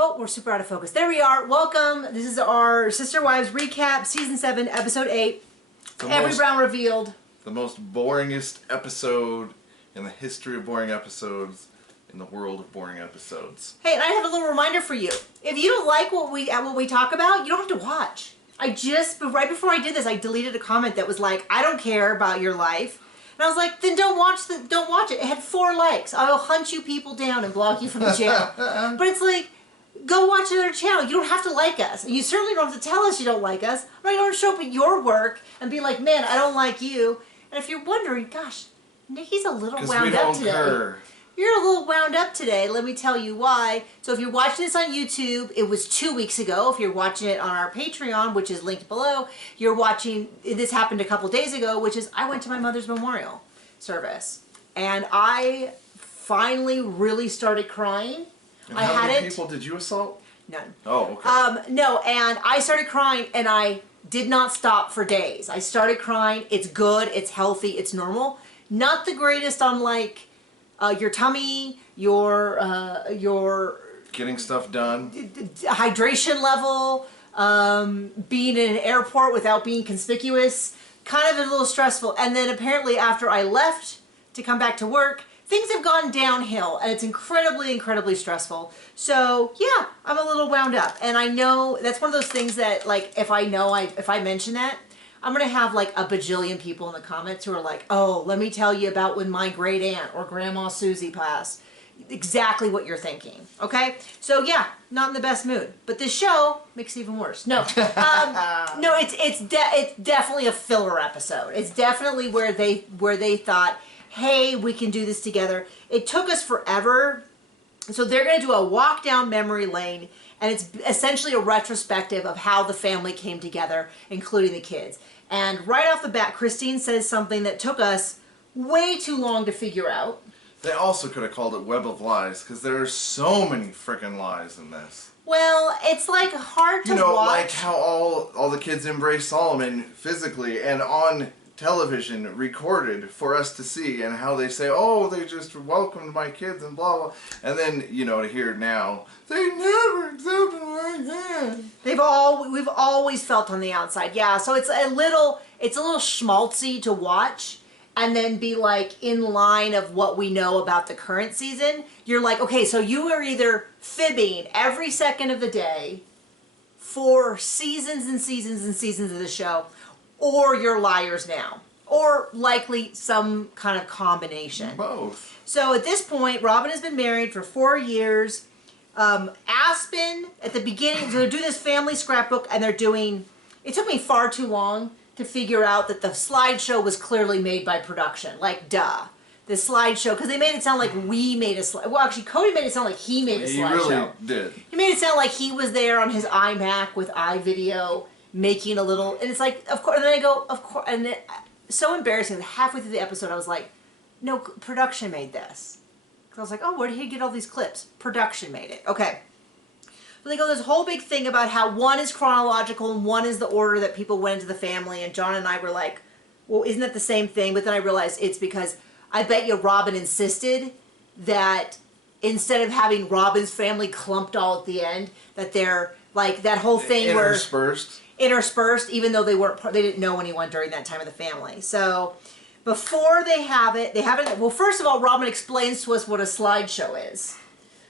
Oh, we're super out of focus. There we are. Welcome. This is our Sister Wives recap, Season 7, Episode 8. Every Brown revealed. The most boringest episode in the history of boring episodes, in the world of boring episodes. Hey, and I have a little reminder for you. If you don't like what we talk about, you don't have to watch. Right before I did this, I deleted a comment that was like, I don't care about your life. And I was like, then don't watch it. It had 4 likes. I will hunt you people down and block you from the channel. But it's like, go watch another channel. You don't have to like us. And you certainly don't have to tell us you don't like us. Or you don't show up at your work and be like, man, I don't like you. And if you're wondering, gosh, Nikki's a little wound up today. Care. You're a little wound up today. Let me tell you why. So if you're watching this on YouTube, it was 2 weeks ago. If you're watching it on our Patreon, which is linked below, you're watching, this happened a couple days ago, which is I went to my mother's memorial service. And I finally really started crying. And how many people did you assault? None. Oh, okay. No, and I started crying and I did not stop for days. I started crying. It's good. It's healthy. It's normal. Not the greatest on like your tummy, your getting stuff done, hydration level, being in an airport without being conspicuous, kind of a little stressful. And then apparently after I left to come back to work, things have gone downhill and it's incredibly, incredibly stressful. So yeah, I'm a little wound up. And I know that's one of those things that like, if I mention that, I'm going to have like a bajillion people in the comments who are like, oh, let me tell you about when my great aunt or Grandma Susie passed. Exactly what you're thinking. Okay. So yeah, not in the best mood, but this show makes it even worse. No, no, it's definitely a filler episode. It's definitely where they thought, hey, we can do this together. It took us forever. So they're going to do a walk down memory lane, and it's essentially a retrospective of how the family came together, including the kids. And right off the bat, Christine says something that took us way too long to figure out. They also could have called it Web of Lies, because there are so many frickin' lies in this. Well, it's like hard to watch. You know, like how all the kids embrace Solomon physically and on television recorded for us to see, and how they say, oh, they just welcomed my kids and blah blah, and then you know to hear it now, they never accepted my hand. We've always felt on the outside, yeah. So it's a little schmaltzy to watch, and then be like in line of what we know about the current season. You're like, okay, so you are either fibbing every second of the day for seasons and seasons and seasons of the show, or you're liars now, or likely some kind of combination. Both. So at this point, Robin has been married for 4 years. Aspen, at the beginning, so they do this family scrapbook, and it took me far too long to figure out that the slideshow was clearly made by production. Like, duh. The slideshow, because they made it sound like we made a slideshow. Well, actually, Cody made it sound like he made a slideshow. He really did. He made it sound like he was there on his iMac with iVideo, making a little, and it's like, of course, and then I go, of course, and so embarrassing. Halfway through the episode, I was like, no, production made this. Because I was like, oh, where did he get all these clips? Production made it. Okay. So they go this whole big thing about how one is chronological and one is the order that people went into the family, and John and I were like, well, isn't that the same thing? But then I realized it's because I bet you Robin insisted that instead of having Robin's family clumped all at the end, that they're like that whole thing interspersed, even though they didn't know anyone during that time of the family. So before they have it, well, first of all, Robin explains to us what a slideshow is.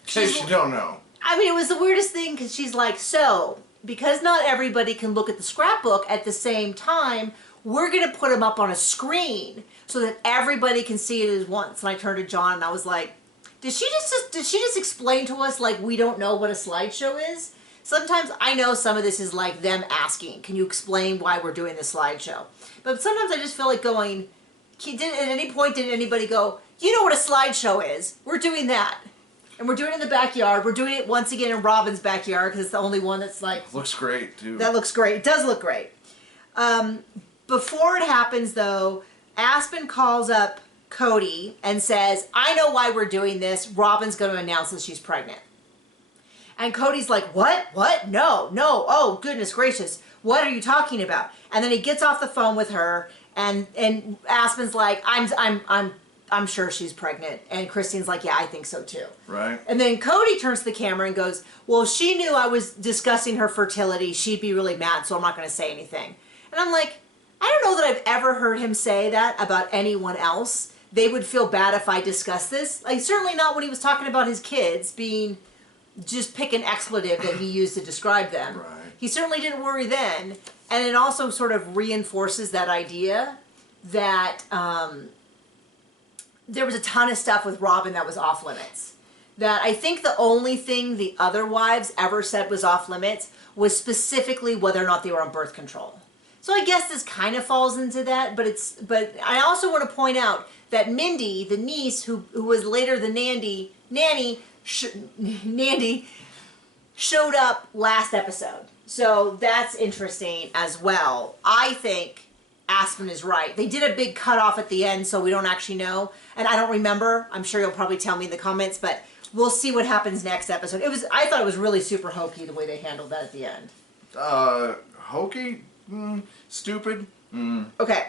In case you don't know. I mean, it was the weirdest thing, because she's like, so, because not everybody can look at the scrapbook at the same time, we're going to put them up on a screen so that everybody can see it at once. And I turned to John and I was like, did she just explain to us like we don't know what a slideshow is? Sometimes I know some of this is like them asking, can you explain why we're doing this slideshow? But sometimes I just feel like going, at any point did anybody go, you know what a slideshow is? We're doing that. And we're doing it in the backyard. We're doing it once again in Robin's backyard, because it's the only one that's like... Looks great, too. That looks great. It does look great. Before it happens, though, Aspen calls up Cody and says, I know why we're doing this. Robin's going to announce that she's pregnant. And Cody's like, what? What? No, no. Oh, goodness gracious. What are you talking about? And then he gets off the phone with her, and Aspen's like, I'm I'm sure she's pregnant. And Christine's like, yeah, I think so too. Right. And then Cody turns to the camera and goes, well, if she knew I was discussing her fertility, she'd be really mad, so I'm not going to say anything. And I'm like, I don't know that I've ever heard him say that about anyone else. They would feel bad if I discussed this. Like, certainly not when he was talking about his kids being, just pick an expletive that he used to describe them. Right. He certainly didn't worry then. And it also sort of reinforces that idea that there was a ton of stuff with Robin that was off limits. That I think the only thing the other wives ever said was off limits was specifically whether or not they were on birth control. So I guess this kind of falls into that, but I also want to point out that Mindy, the niece, who was later the nanny, showed up last episode. So that's interesting as well. I think Aspen is right. They did a big cutoff at the end, so we don't actually know. And I don't remember. I'm sure you'll probably tell me in the comments, but we'll see what happens next episode. I thought it was really super hokey the way they handled that at the end. Hokey? Stupid? Okay.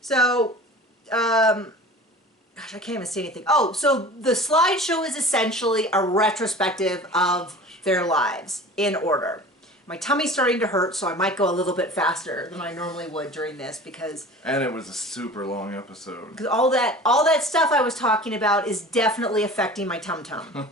So, gosh, I can't even say anything. Oh, so the slideshow is essentially a retrospective of their lives in order. My tummy's starting to hurt, so I might go a little bit faster than I normally would during this because... And it was a super long episode. Because all that stuff I was talking about is definitely affecting my tum-tum.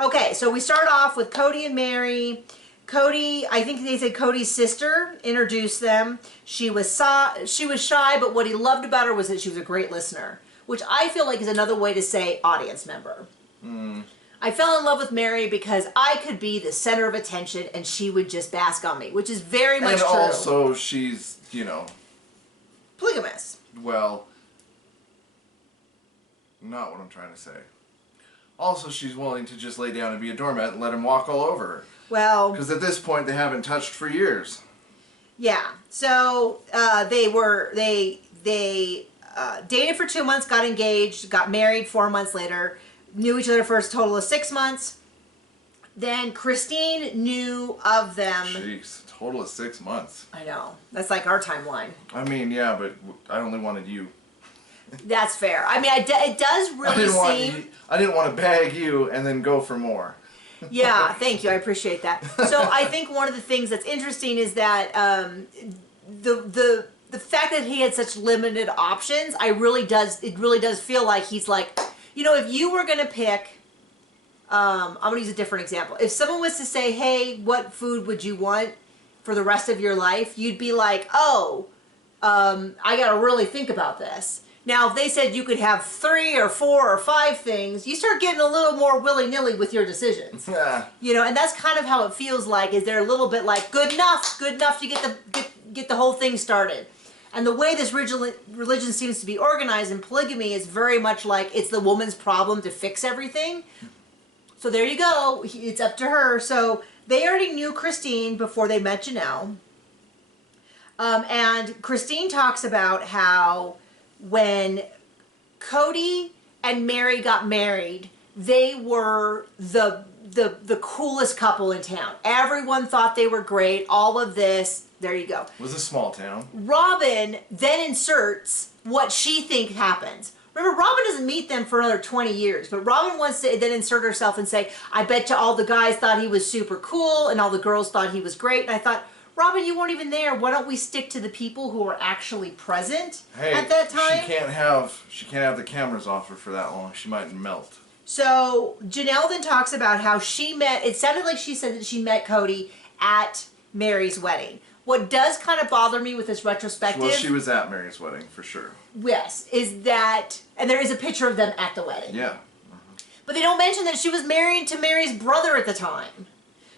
Okay, so we start off with Cody and Mary. Cody, I think they said Cody's sister introduced them. She was shy, but what he loved about her was that she was a great listener, which I feel like is another way to say audience member. I fell in love with Mary because I could be the center of attention and she would just bask on me, which is very much true. And also she's, polygamous. Well, not what I'm trying to say. Also, she's willing to just lay down and be a doormat and let him walk all over her. Well, because at this point they haven't touched for years. Yeah. So they dated for 2 months, got engaged, got married 4 months later, knew each other for a total of 6 months. Then Christine knew of them. Jeez, total of 6 months. I know. That's like our timeline. I mean, yeah, but I only wanted you. That's fair. I mean, it does really seem... I didn't want to bag you and then go for more. Yeah, thank you. I appreciate that. So I think one of the things that's interesting is that the fact that he had such limited options, it really does feel like he's like, if you were going to pick, I'm going to use a different example. If someone was to say, hey, what food would you want for the rest of your life? You'd be like, I got to really think about this. Now, if they said you could have 3 or 4 or 5 things, you start getting a little more willy-nilly with your decisions. Yeah. And that's kind of how it feels like, is they're a little bit like, good enough to get the whole thing started. And the way this religion seems to be organized in polygamy is very much like it's the woman's problem to fix everything. So there you go. It's up to her. So they already knew Christine before they met Janelle. And Christine talks about how when Cody and Mary got married, they were the coolest couple in town. Everyone thought they were great. All of this. There you go. It was a small town. Robin then inserts what she thinks happens. Remember, Robin doesn't meet them for another 20 years, but Robin wants to then insert herself and say, I bet you all the guys thought he was super cool and all the girls thought he was great. And I thought, Robin, you weren't even there. Why don't we stick to the people who were actually present at that time? She can't have the cameras off her for that long. She might melt. So Janelle then talks about how it sounded like she said that she met Cody at Mary's wedding. What does kind of bother me with this retrospective... Well, she was at Mary's wedding, for sure. Yes, is that... And there is a picture of them at the wedding. Yeah. But they don't mention that she was married to Mary's brother at the time.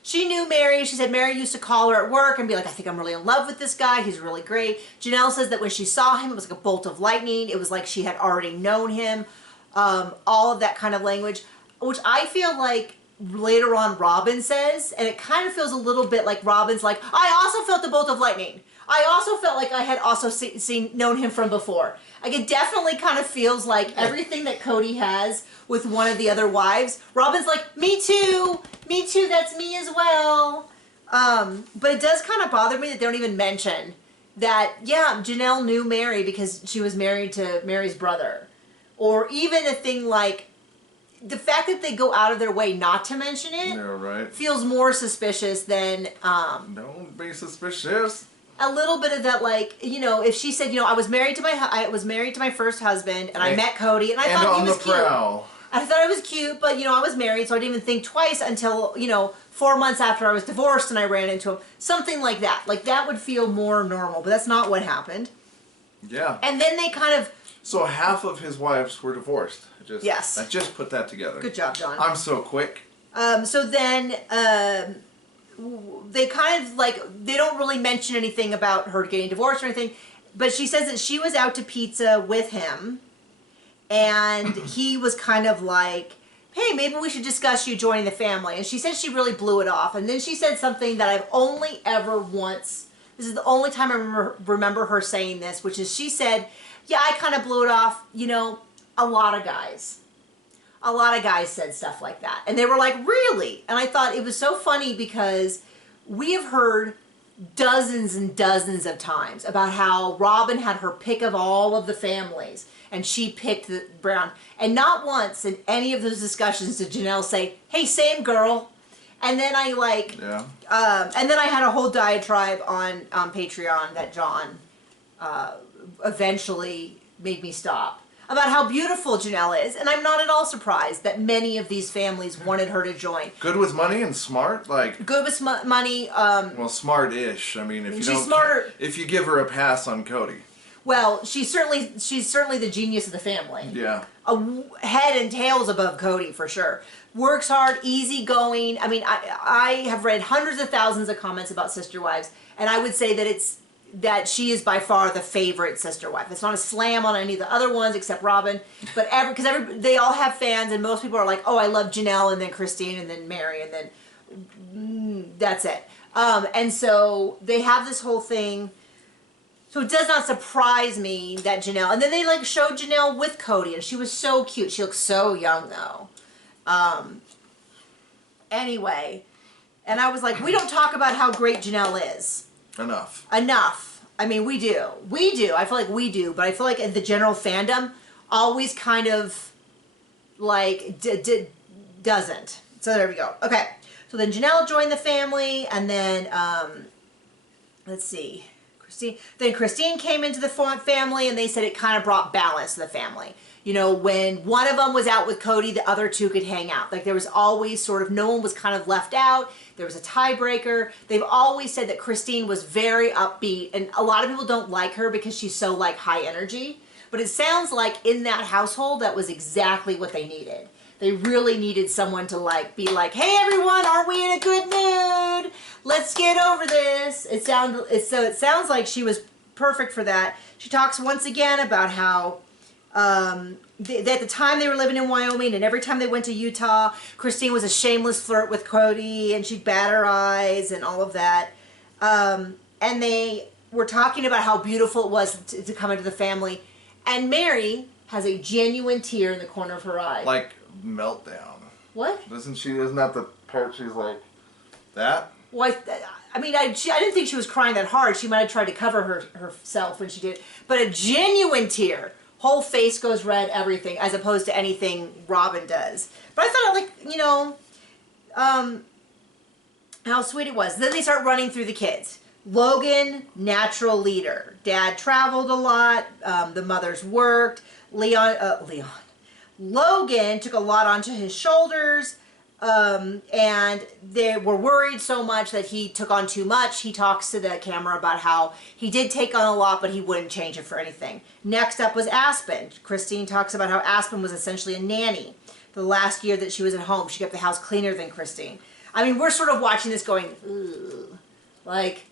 She knew Mary. She said Mary used to call her at work and be like, I think I'm really in love with this guy. He's really great. Janelle says that when she saw him, it was like a bolt of lightning. It was like she had already known him. All of that kind of language, which I feel like later on Robin says, and it kind of feels a little bit like Robin's like, I also felt the bolt of lightning. I also felt like I had also known him from before. Like, it definitely kind of feels like everything that Cody has with one of the other wives. Robin's like, me too, that's me as well. But it does kind of bother me that they don't even mention that, yeah, Janelle knew Mary because she was married to Mary's brother. or even a thing like the fact that they go out of their way not to mention it. Yeah, right. Feels more suspicious than don't be suspicious. A little bit of that, like, you know, if she said, you know, I was married to my first husband, and I met Cody, and I thought he was cute. I thought it was cute, but, you know, I was married, so I didn't even think twice until, you know, 4 months after I was divorced and I ran into him. Something like that. Like, that would feel more normal, but that's not what happened. Yeah. And then they kind of... So half of his wives were divorced. Yes. I just put that together. Good job, John. I'm so quick. So then... they kind of, like, they don't really mention anything about her getting divorced or anything, but she says that she was out to pizza with him, and he was kind of like, hey, maybe we should discuss you joining the family. And she said she really blew it off. And then she said something that I've only ever once, this is the only time I remember her saying this, which is she said, yeah, I kind of blew it off, you know, a lot of guys said stuff like that. And they were like, really? And I thought it was so funny because we have heard dozens and dozens of times about how Robin had her pick of all of the families and she picked the Brown. And not once in any of those discussions did Janelle say, hey, same girl. And then I and then I had a whole diatribe on Patreon that John eventually made me stop, about how beautiful Janelle is, and I'm not at all surprised that many of these families wanted her to join. Good with money and smart, like good with money. Well, smart-ish. I mean, if you she's smarter. If you give her a pass on Cody. Well, she's certainly the genius of the family. Yeah. Head and tails above Cody for sure. Works hard, easygoing. I mean, I have read hundreds of thousands of comments about sister wives, and I would say that she is by far the favorite sister wife. It's not a slam on any of the other ones except Robin, but they all have fans, and most people are like, oh, I love Janelle, and then Christine, and then Mary, and then that's it. And so they have this whole thing. So it does not surprise me that Janelle, and then they like showed Janelle with Cody, and she was so cute. She looks so young though. Anyway, and I was like, we don't talk about how great Janelle is. Enough. I mean, we do. I feel like we do, but I feel like the general fandom always kind of like doesn't. So there we go. Okay. So then Janelle joined the family, and then let's see, Christine came into the family, and they said it kind of brought balance to the family. You know, when one of them was out with Cody, the other two could hang out. Like, there was always sort of, no one was kind of left out. There was a tiebreaker. They've always said that Christine was very upbeat, and a lot of people don't like her because she's so, like, high energy. But it sounds like in that household, that was exactly what they needed. They really needed someone to, like, be like, hey, everyone, are we in a good mood? Let's get over this. So it sounds like she was perfect for that. She talks once again about how at the time they were living in Wyoming, and every time they went to Utah, Christine was a shameless flirt with Cody, and she'd bat her eyes and all of that. And they were talking about how beautiful it was to come into the family. And Mary has a genuine tear in the corner of her eye. Like meltdown. What? Isn't that the part she's like, that? Well, I didn't think she was crying that hard. She might have tried to cover herself when she did. But a genuine tear. Whole face goes red, everything, as opposed to anything Robin does. But I thought, like, you know, how sweet it was. Then they start running through the kids. Logan, natural leader. Dad traveled a lot. The mothers worked. Logan took a lot onto his shoulders. And they were worried so much that he took on too much. He talks to the camera about how he did take on a lot, but he wouldn't change it for anything. Next up was Aspen. Christine talks about how Aspen was essentially a nanny. The last year that she was at home, she kept the house cleaner than Christine. I mean, we're sort of watching this going, ugh. Like,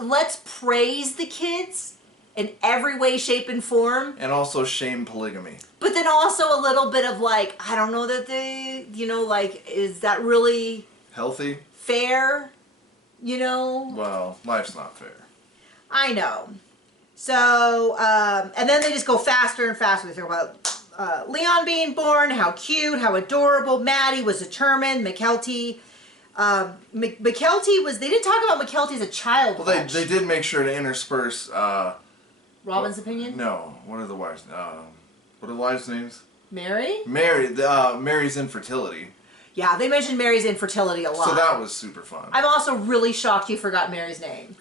let's praise the kids in every way, shape, and form. And also shame polygamy. But then also a little bit of like, I don't know that they, you know, like, is that really healthy? Fair? You know? Well, life's not fair. I know. So, and then they just go faster and faster. They talk about Leon being born, how cute, how adorable. Maddie was determined. McKelty. McKelty was, they didn't talk about McKelty as a child. Well, they did make sure to intersperse, Robin's opinion? No. What are the wives? What are the wives' names? Mary? Mary's infertility. Yeah, they mentioned Mary's infertility a lot. So that was super fun. I'm also really shocked you forgot Mary's name.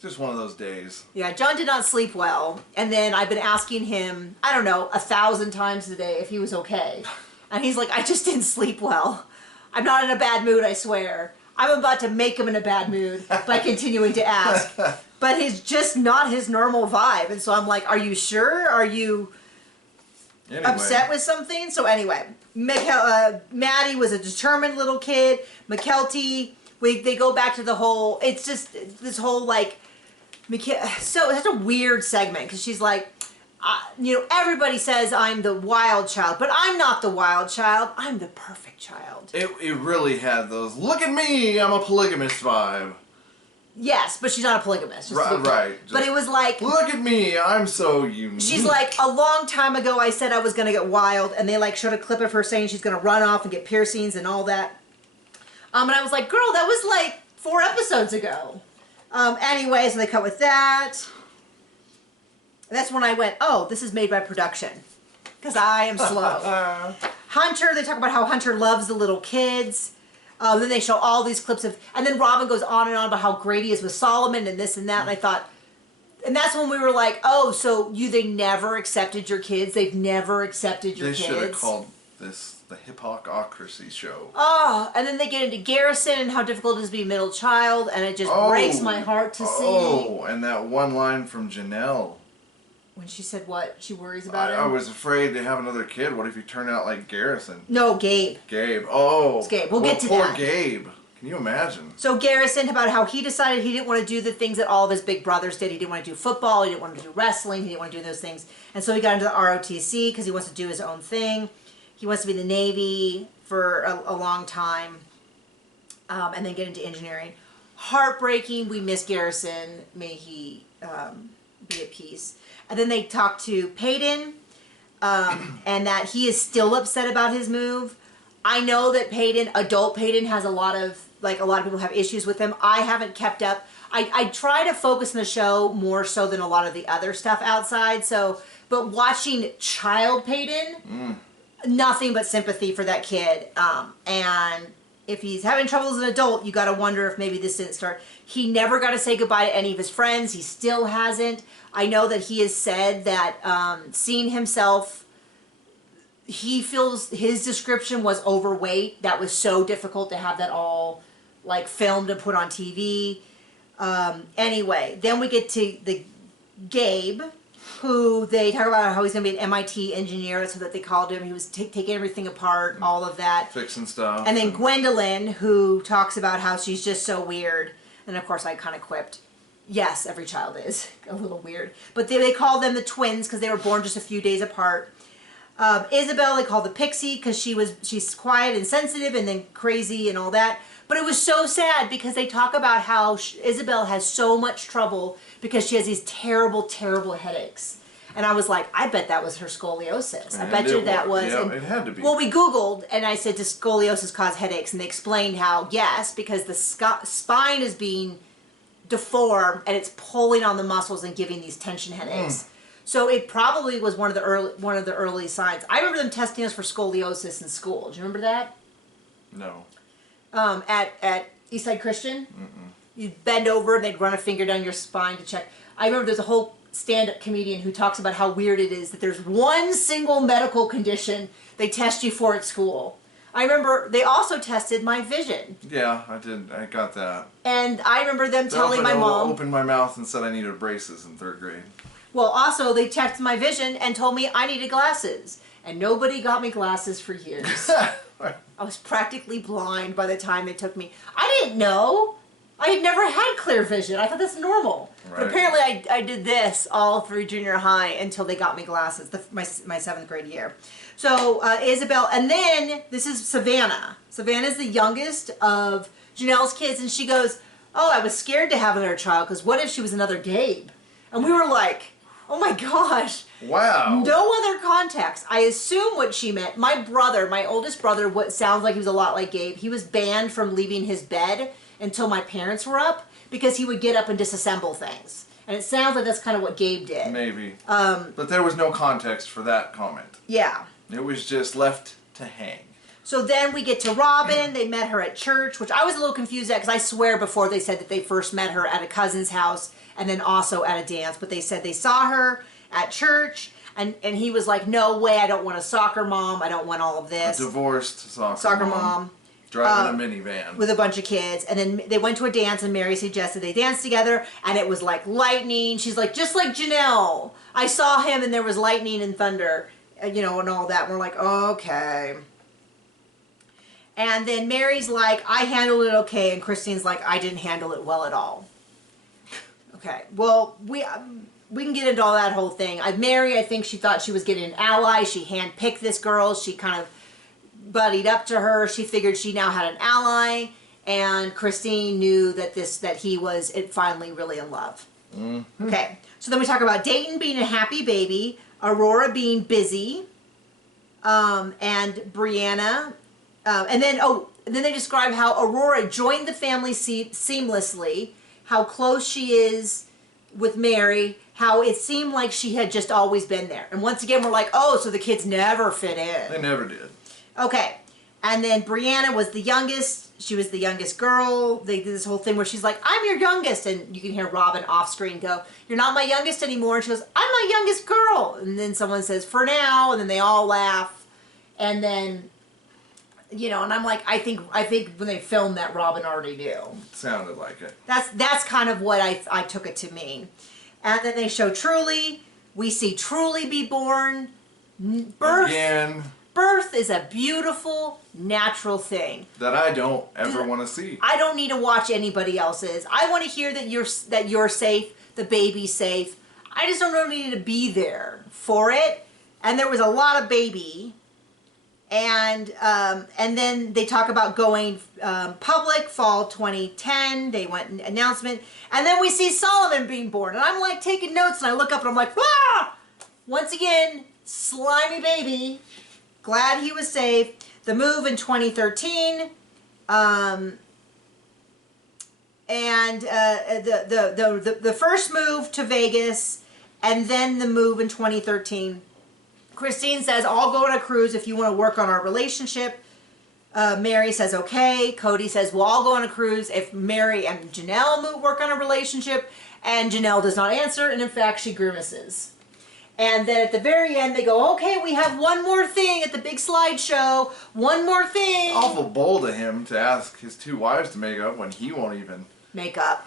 Just one of those days. Yeah, John did not sleep well, and then I've been asking him, I don't know, 1,000 times today if he was okay. And he's like, I just didn't sleep well. I'm not in a bad mood, I swear. I'm about to make him in a bad mood by continuing to ask. But he's just not his normal vibe. And so I'm like, are you sure? Are you upset with something? So anyway, Maddie was a determined little kid. McKelty, they go back to the whole, it's just this whole like, so it's a weird segment because she's like, everybody says I'm the wild child, but I'm not the wild child. I'm the perfect child. It really had those, look at me, I'm a polygamist vibe. Yes, but she's not a polygamist. Right. But it was like, look at me, I'm so unique. She's like, a long time ago I said I was going to get wild, and they like showed a clip of her saying she's going to run off and get piercings and all that. And I was like, girl, that was like 4 episodes ago. Anyway, so they cut with that. And that's when I went, oh, this is made by production. Because I am slow. Hunter, they talk about how Hunter loves the little kids. Then they show all these clips of, and then Robin goes on and on about how great he is with Solomon and this and that. And I thought, and that's when we were like, oh, so they never accepted your kids. They've never accepted your kids. They should have called this the Hypocrisy Show. Oh, and then they get into Garrison and how difficult it is to be a middle child. And it just breaks my heart to see. Oh, and that one line from Janelle. When she said what? She worries about him? I was afraid to have another kid. What if he turned out like Garrison? No, Gabe. Gabe. Oh. It's Gabe. We'll get to poor that. Gabe. Can you imagine? So Garrison, about how he decided he didn't want to do the things that all of his big brothers did. He didn't want to do football. He didn't want to do wrestling. He didn't want to do those things. And so he got into the ROTC because he wants to do his own thing. He wants to be in the Navy for a long time. And then get into engineering. Heartbreaking. We miss Garrison. May he be at peace. And then they talk to Peyton, and that he is still upset about his move. I know that adult Peyton has a lot of people have issues with him. I haven't kept up. I try to focus on the show more so than a lot of the other stuff outside. So, but watching child Peyton, nothing but sympathy for that kid. And if he's having trouble as an adult, you got to wonder if maybe this didn't start. He never got to say goodbye to any of his friends. He still hasn't. I know that he has said that seeing himself, he feels his description was overweight. That was so difficult to have that all like filmed and put on TV. Anyway, then we get to the Gabe, who they talk about how he's going to be an MIT engineer. That's what they called him. He was taking everything apart, all of that. Fixing stuff. And then Gwendolyn, who talks about how she's just so weird. And of course I kind of quipped, yes, every child is a little weird. But they call them the twins because they were born just a few days apart. Isabel, they call the pixie because she's quiet and sensitive and then crazy and all that. But it was so sad because they talk about how Isabel has so much trouble because she has these terrible, terrible headaches. And I was like, I bet that was her scoliosis. I bet you that was. Yeah, it had to be. Well, we Googled, and I said, does scoliosis cause headaches? And they explained how, yes, because the spine is being deformed, and it's pulling on the muscles and giving these tension headaches. So it probably was one of the early signs. I remember them testing us for scoliosis in school. Do you remember that? No. At Eastside Christian? You'd bend over, and they'd run a finger down your spine to check. I remember there's a whole stand-up comedian who talks about how weird it is that there's one single medical condition they test you for at school. I remember they also tested my vision. Yeah, I did. I got that. And I remember them telling my mom... opened my mouth and said I needed braces in 3rd grade. Well, also, they checked my vision and told me I needed glasses. And nobody got me glasses for years. I was practically blind by the time they took me. I didn't know. I had never had clear vision. I thought that's normal. Right. But apparently I did this all through junior high until they got me glasses, my 7th grade year. So Isabel, and then this is Savannah. Savannah's the youngest of Janelle's kids, and she goes, oh, I was scared to have another child because what if she was another Gabe? And we were like, oh my gosh. Wow. No other context. I assume what she meant. My oldest brother, what sounds like he was a lot like Gabe, he was banned from leaving his bed until my parents were up because he would get up and disassemble things. And it sounds like that's kind of what Gabe did. Maybe. But there was no context for that comment. Yeah. It was just left to hang. So then we get to Robin. They met her at church, which I was a little confused at because I swear before they said that they first met her at a cousin's house and then also at a dance. But they said they saw her at church, and he was like, no way, I don't want a soccer mom. I don't want all of this. A divorced Soccer mom. Driving a minivan. With a bunch of kids. And then they went to a dance, and Mary suggested they dance together, and it was like lightning. She's like, just like Janelle. I saw him, and there was lightning and thunder, you know, and all that. And we're like, okay. And then Mary's like, I handled it okay, and Christine's like, I didn't handle it well at all. Okay, well, we can get into all that whole thing. Mary, I think she thought she was getting an ally. She handpicked this girl. She kind of buddied up to her. She figured she now had an ally, and Christine knew that he was finally really in love. Mm-hmm. Okay, so then we talk about Dayton being a happy baby, Aurora being busy, and Brianna. And then they describe how Aurora joined the family seamlessly, how close she is with Mary, how it seemed like she had just always been there. And once again, we're like, oh, so the kids never fit in. They never did. Okay. And then Brianna was the youngest. She was the youngest girl. They did this whole thing where she's like, I'm your youngest. And you can hear Robin off screen go, you're not my youngest anymore. And she goes, I'm my youngest girl. And then someone says, for now. And then they all laugh. And then... You know, and I'm like, I think when they filmed that, Robin already knew. Sounded like it. That's kind of what I took it to mean. And then they show Truly. We see Truly be born. Birth. Again. Birth is a beautiful, natural thing. That I don't ever want to see. I don't need to watch anybody else's. I want to hear that you're safe, the baby's safe. I just don't need to be there for it. And there was a lot of baby. And then they talk about going public, fall 2010. They went an announcement. And then we see Solomon being born. And I'm like taking notes, and I look up and I'm like, ah! Once again, slimy baby. Glad he was safe. The move in 2013. And the first move to Vegas, and then the move in 2013. Christine says, I'll go on a cruise if you want to work on our relationship. Mary says, okay. Cody says, well, I'll go on a cruise if Mary and Janelle work on a relationship. And Janelle does not answer, and in fact, she grimaces. And then at the very end, they go, okay, we have one more thing at the big slideshow. One more thing. Awful bold of him to ask his two wives to make up when he won't even make up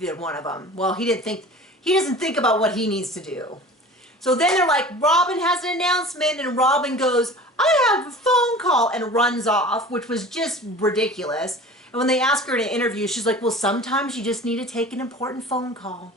with one of them. Well, he doesn't think about what he needs to do. So then they're like, Robin has an announcement, and Robin goes, I have a phone call, and runs off, which was just ridiculous. And when they ask her in an interview, she's like, well, sometimes you just need to take an important phone call.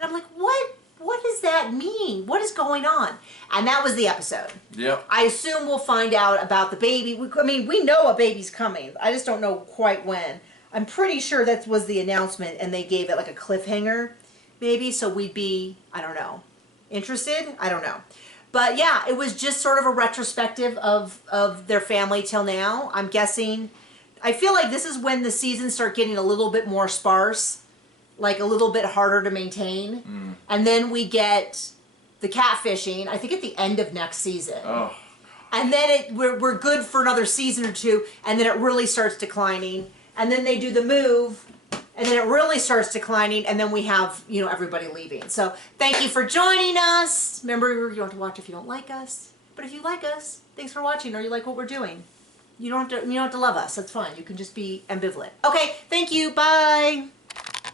And I'm like, what? What does that mean? What is going on? And that was the episode. Yep. I assume we'll find out about the baby. We know a baby's coming. I just don't know quite when. I'm pretty sure that was the announcement, and they gave it like a cliffhanger, maybe, so we'd be, I don't know, interested? I don't know. But yeah, it was just sort of a retrospective of their family till now. I'm guessing, I feel like this is when the seasons start getting a little bit more sparse, like a little bit harder to maintain. Mm. And then we get the catfishing, I think at the end of next season. Oh. And then we're good for another season or two, and then it really starts declining. And then they do the move, and then it really starts declining, and then we have, everybody leaving. So thank you for joining us. Remember, you don't have to watch if you don't like us. But if you like us, thanks for watching, or you like what we're doing. You don't have to love us. That's fine. You can just be ambivalent. Okay, thank you. Bye.